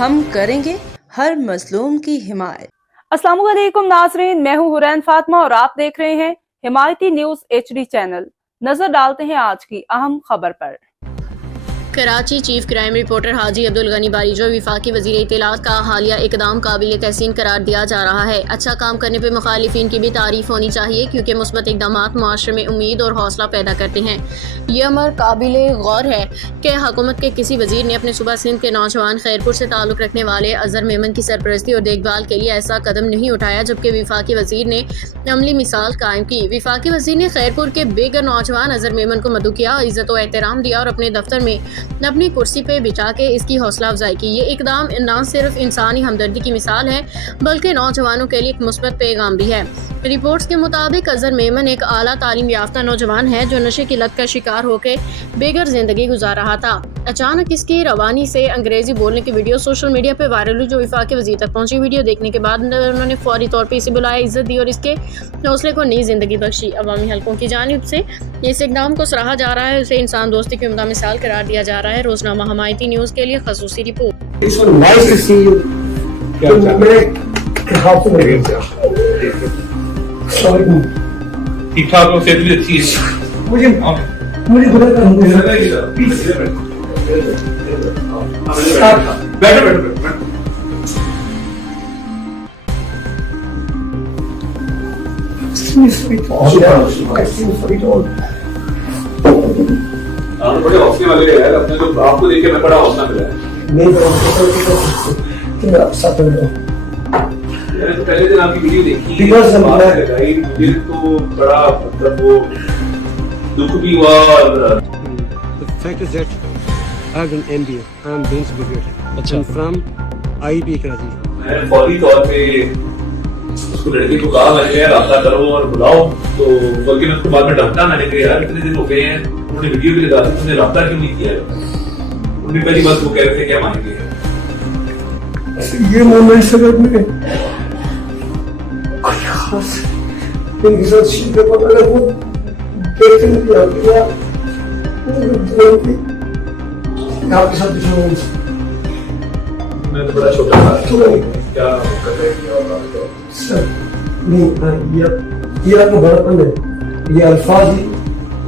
हम करेंगे हर मजलूम की हिमायत। अस्सलाम वालेकुम नाज़रीन, मैं हूं हुरैन फातिमा और आप देख रहे हैं हिमायती न्यूज HD चैनल। नजर डालते हैं आज की अहम खबर पर। Karachi chief crime reporter Haji Abdul Ghani बारिजो वफाकी वज़ीर इत्तलात का हालिया इकदाम काबिल तहसीन करार दिया जा रहा है। अच्छा काम करने पर मुखालिफिन की भी तारीफ होनी चाहिए, क्योंकि मुस्बत इकदाम मुआशरे में उम्मीद और हौसला पैदा करते हैं। यह अमर काबिल गौर है कि हुकूमत के किसी वज़ीर ने अपने सूबा सिंध के नौजवान खैरपुर से ताल्लुक़ रखने वाले अजहर मेमन की सरपरस्ती और देखभाल के लिए ऐसा कदम नहीं उठाया, जबकि वफाकी वज़ीर ने अमली मिसाल कायम की। वफाकी वज़ीर ने खैरपुर के बेगर नौजवान अजहर मेमन को मदू किया, इज़्ज़त व एहतराम दिया और अपने दफ्तर में अपनी कुर्सी पे बिठा के इसकी हौसला अफजाई की। ये इकदाम न सिर्फ इंसानी हमदर्दी की मिसाल है, बल्कि नौजवानों के लिए एक मुस्बत पैगाम भी है। रिपोर्ट्स के मुताबिक अजहर मेमन एक आला तालीम याफ्ता नौजवान है जो नशे की लत का शिकार होकर बेघर जिंदगी गुजार रहा था। अचानक इसकी रवानी से अंग्रेजी बोलने की वीडियो सोशल मीडिया पर वायरल हुई, जो वफाकी वज़ीर तक पहुंची। वीडियो देखने के बाद उन्होंने फौरी तौर पर इसे बुलाया, इज्जत दी और इसके हौसले को नई जिंदगी बख्शी। अवामी हलकों की जानिब से इस इकदाम को सराहा जा रहा है, उसे इंसान दोस्ती की उम्दा मिसाल करार दिया जा रहा है। रोजनामा हिमायती न्यूज के लिए खसूसी रिपोर्ट। ठीक ठाक हो, सेहत भी अच्छी है। मुझे बैठो। आप बड़े हौसले वाले हैं यार, अपने तो बाप को देख के मैं बड़ा हौसला मिला है। मैंने तो पहले दिन आपकी वीडियो देखी, मुझे तो बड़ा मतलब वो दुख भी हुआ। और The fact is that I have done MBA. I am being graduated. अच्छा. I'm from IB Karachi. मैं फौरी तौर पे उसको लड़के को कहा, मैंने कहा रास्ता करो और बुलाओ, तो बल्कि मैं उसको बाद में डांटा। मैंने कहा यार इतने दिन हो गए हैं, उन्होंने वीडियो भी लगा दी, तुमने रास्ता क्यों नहीं किया? उन्होंने पहली बात वो कह रहे थे क्या मानेंगे ये मोमेंट से में खास इनके साथ सीधे पकड़े वो देखते नहीं आपके साथ मैं तो बड़ा छोटा था, क्या कर रहे हैं सर? नहीं, ये आपका बड़ापन है, ये अल्फाज ही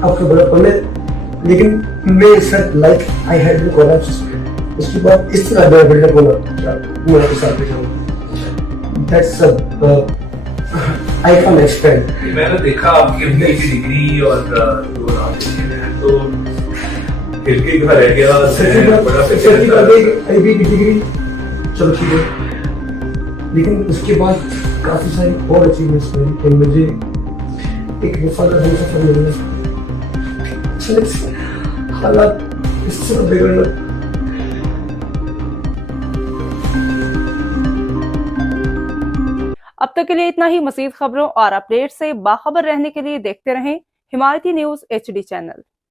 आपका बड़ापन है, लेकिन मैं sir like I had to collapse. उसके बाद इस तरह मेरा बिल्डअप होना मैं आपके साथ बैठा हूँ। That's I can explain. मैंने देखा आपकी MBA की डिग्री और तो फिर के घर रह गया। IB की डिग्री चलो ठीक है, लेकिन उसके बाद काफी सारी और अचीवमेंट्स मिली। मुझे एक वफादार हमसफर मिला, हालात इस तरह बिगड़ना। अब तक के लिए इतना ही। मज़ीद खबरों और अपडेट से बाखबर रहने के लिए देखते रहें हिमायती न्यूज HD चैनल।